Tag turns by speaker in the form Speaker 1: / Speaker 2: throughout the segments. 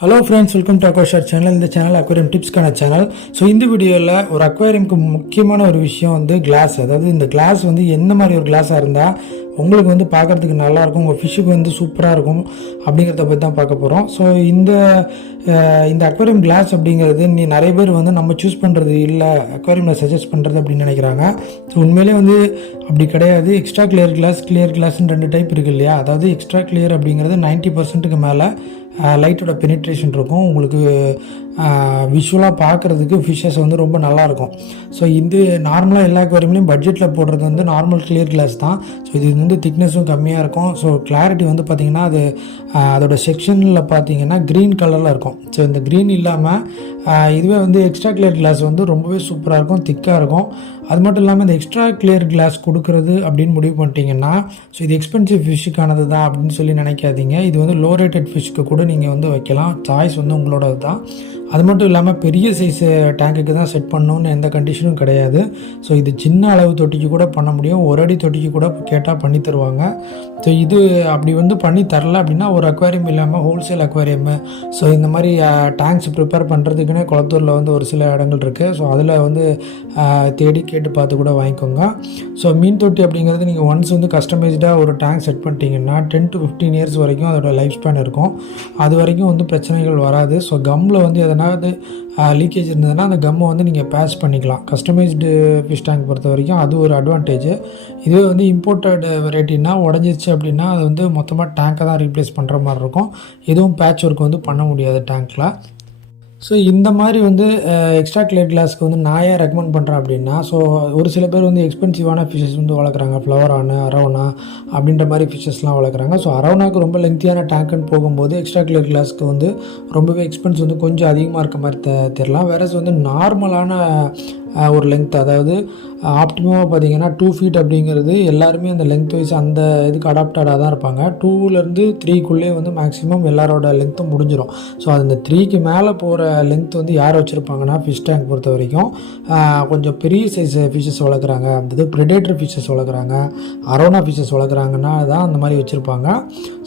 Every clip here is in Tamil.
Speaker 1: ஹலோ ஃப்ரெண்ட்ஸ் வெல்கம் டு அக்வாஷர் சேனல் இந்த சேனல் அக்வேரியம் டிப்ஸ்க்கான சேனல் ஸோ இந்த வீடியோவில் ஒரு அக்வேரியம்க்கு முக்கியமான ஒரு விஷயம் வந்து கிளாஸ் அதாவது இந்த கிளாஸ் வந்து எந்த மாதிரி ஒரு கிளாஸாக இருந்தால் உங்களுக்கு வந்து பார்க்குறதுக்கு நல்லாயிருக்கும் உங்கள் ஃபிஷ்ஷுக்கு வந்து சூப்பராக இருக்கும் அப்படிங்கிறத பற்றி தான் பார்க்க போகிறோம் ஸோ இந்த இந்த அக்வேரியம் கிளாஸ் அப்படிங்கிறது நீ நிறைய பேர் வந்து நம்ம சூஸ் பண்ணுறது இல்லை அக்வேரியமில் சஜஸ்ட் பண்ணுறது அப்படின்னு நினைக்கிறாங்க. ஸோ உண்மையிலே வந்து அப்படி கிடையாது. எக்ஸ்ட்ரா கிளியர் கிளாஸ் கிளியர் கிளாஸ்னு ரெண்டு டைப் இருக்குது இல்லையா? அதாவது எக்ஸ்ட்ரா கிளியர் அப்படிங்கிறது 90% பர்சன்ட்டுக்கு மேலே லைட்டோட பெனிட்ரேஷன் இருக்கும். உங்களுக்கு விஷுவலாக பார்க்குறதுக்கு ஃபிஷ்ஷஸ் வந்து ரொம்ப நல்லாயிருக்கும் ஸோ இது நார்மலாக எல்லா aquariumலயும் பட்ஜெட்டில் போடுறது வந்து நார்மல் கிளியர் கிளாஸ் தான். ஸோ இது வந்து திக்னஸும் கம்மியாக இருக்கும். ஸோ கிளாரிட்டி வந்து பார்த்திங்கன்னா அது அதோட செக்ஷனில் பார்த்தீங்கன்னா க்ரீன் கலரில் இருக்கும். ஸோ இந்த க்ரீன் இல்லாமல் இதுவே வந்து எக்ஸ்ட்ரா கிளியர் கிளாஸ் வந்து ரொம்பவே சூப்பராக இருக்கும் திக்காக இருக்கும். அது மட்டும் இல்லாமல் இந்த எக்ஸ்ட்ரா கிளியர் கிளாஸ் கொடுக்குறது அப்படின்னு முடிவு பண்ணிட்டீங்கன்னா ஸோ இது எக்ஸ்பென்சிவ் ஃபிஷ்ஷுக்கானது தான் அப்படின்னு சொல்லி நினைக்காதீங்க. இது வந்து லோ ரேட்டட் ஃபிஷ்க்கு கூட நீங்கள் வந்து வைக்கலாம். சாய்ஸ் வந்து உங்களோடது தான். அது மட்டும் இல்லாமல் பெரிய சைஸ் டேங்குக்கு தான் செட் பண்ணணும்னு எந்த கண்டிஷனும் கிடையாது. ஸோ இது சின்ன அளவு தொட்டிக்கு கூட பண்ண முடியும். ஒரு அடி தொட்டிக்கு கூட கேட்டால் பண்ணி தருவாங்க. ஸோ இது அப்படி வந்து பண்ணி தரல அப்படின்னா ஒரு அக்வாரியம் இல்லாமல் ஹோல்சேல் அக்வாரியமு ஸோ இந்த மாதிரி டேங்க்ஸ் ப்ரிப்பேர் பண்ணுறதுக்குன்னே குளத்தூரில் வந்து ஒரு சில இடங்கள் இருக்குது ஸோ அதில் வந்து தேடி கே கேட்டு பார்த்து கூட வாங்கிக்கோங்க. ஸோ மீன் தொட்டி அப்படிங்கிறது நீங்கள் ஒன்ஸ் வந்து கஸ்டமைஸ்டாக ஒரு டேங்க் செட் பண்ணிட்டீங்கன்னா டென் டு ஃபிஃப்டீன் இயர்ஸ் வரைக்கும் அதோட லைஃப் ஸ்பேன் இருக்கும். அது வரைக்கும் வந்து பிரச்சனைகள் வராது. ஸோ கம்மில் வந்து எதனாவது லீக்கேஜ் இருந்ததுன்னா அந்த கம்மை வந்து நீங்கள் பேட்ச் பண்ணிக்கலாம். கஸ்டமைஸ்டு ஃபிஷ் டேங்க் பொறுத்த வரைக்கும் அது ஒரு அட்வான்டேஜ் இதுவே வந்து இம்போர்ட்டட் வெரைட்டின்னா உடஞ்சிருச்சு அப்படின்னா அது வந்து மொத்தமாக டேங்கை தான் ரீப்ளேஸ் பண்ணுற மாதிரி இருக்கும். எதுவும் பேட்ச் ஒர்க் வந்து பண்ண முடியாது டேங்க்கில் ஸோ இந்த மாதிரி வந்து எக்ஸ்ட்ரா கிளியர் கிளாஸ்க்கு வந்து நான் ஏன் ரெக்கமெண்ட் பண்ணுறேன் அப்படின்னா ஸோ ஒரு சில பேர் வந்து எக்ஸ்பென்சிவான ஃபிஷஸ் வந்து வளர்க்குறாங்க. ஃப்ளவரானு அரவணா அப்படின்ற மாதிரி ஃபிஷஸ்லாம் வளர்க்குறாங்க. ஸோ அரவணாக்கு ரொம்ப லெங்க்தியான டேங்க்குன்னு போகும்போது எக்ஸ்ட்ரா கிளியர் கிளாஸ்க்கு வந்து ரொம்பவே எக்ஸ்பென்ஸ் வந்து கொஞ்சம் அதிகமாக இருக்க மாதிரி தெ தெரியலாம். வேறஸ் வந்து நார்மலான ஒரு லென்த் அதாவது ஆப்டிமமாக பார்த்தீங்கன்னா டூ ஃபீட் அப்படிங்கிறது எல்லாருமே அந்த லென்த் வைஸ் அந்த இதுக்கு அடாப்டடாக தான் இருப்பாங்க. டூலேருந்து த்ரீக்குள்ளே வந்து மேக்ஸிமம் எல்லாரோட லென்த்தும் முடிஞ்சிடும் ஸோ அந்த த்ரீக்கு மேலே போகிற லென்த் வந்து யார் வச்சுருப்பாங்கன்னா ஃபிஷ் டேங்க் பொறுத்த வரைக்கும். கொஞ்சம் பெரிய சைஸ் ஃபிஷஸ் வளர்க்குறாங்க. அதாவது ப்ரிடேட்டர் ஃபிஷஸ் வளர்க்குறாங்க. அரோனா ஃபிஷஸ் வளர்க்குறாங்கன்னா தான் அந்த மாதிரி வச்சுருப்பாங்க.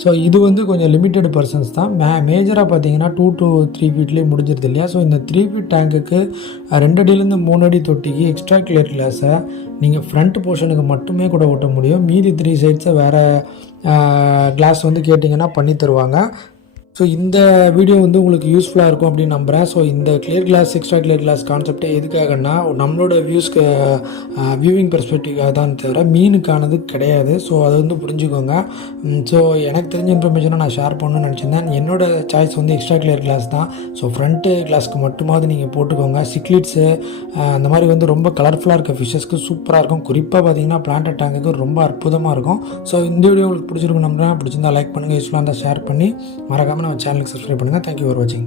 Speaker 1: ஸோ இது வந்து கொஞ்சம் லிமிட்டட் பர்சன்ஸ் தான். மே மேஜராக பார்த்தீங்கன்னா டூ டு த்ரீ ஃபீட்லேயே முடிஞ்சிருது இல்லையா? ஸோ இந்த த்ரீ ஃபீட் டேங்க்குக்கு ரெண்டு அடியிலேருந்து மூணு அடி தொட்டிக்கு எக்ஸ்ட்ரா கிளியர் கிளாஸை நீங்கள் ஃப்ரண்ட் போர்ஷனுக்கு மட்டுமே கூட ஓட்ட முடியும். மீதி த்ரீ சைட்ஸை வேறு கிளாஸ் வந்து கேட்டிங்கன்னா பண்ணி தருவாங்க. ஸோ இந்த வீடியோ வந்து உங்களுக்கு யூஸ்ஃபுல்லாக இருக்கும் அப்படின்னு நம்புகிறேன் ஸோ இந்த clear glass extra clear glass கான்செப்டே எதுக்காகன்னா நம்மளோட வியூஸ்க்கு வியூவிங் பெர்ஸ்பெக்டிவாக தான் தவிர மீனுக்கானது கிடையாது. ஸோ அதை வந்து புரிஞ்சுக்கோங்க. ஸோ எனக்கு தெரிஞ்ச இன்ஃபர்மேஷனை நான் ஷேர் பண்ணணும்னு நினச்சிருந்தேன். என்னோட சாய்ஸ் வந்து எக்ஸ்ட்ரா கிளியர் கிளாஸ் தான். ஸோ ஃப்ரண்ட்டு கிளாஸ்க்கு மட்டுமாவது நீங்கள் போட்டுக்கோங்க. சிக்லிட்ஸு அந்த மாதிரி வந்து ரொம்ப கலர்ஃபுல்லாக இருக்க ஃபிஷ்ஷஸ்க்கு சூப்பராக இருக்கும். குறிப்பாக பார்த்தீங்கன்னா பிளான்ட் டேங்குக்கு ரொம்ப அற்புதமாக இருக்கும். ஸோ இந்த வீடியோ உங்களுக்கு பிடிச்சிருக்கும் நம்புறேன். பிடிச்சிருந்தா லைக் பண்ணுங்கள் யூஸ்ஃபுல்லாக இருந்தால் ஷேர் பண்ணி மறக்காமல் மறக்காமல் நம்ம சேனலுக்கு சப்ஸ்கிரைப் பண்ணுங்கள் தேங்க்யூ ஃபார் வாட்சிங்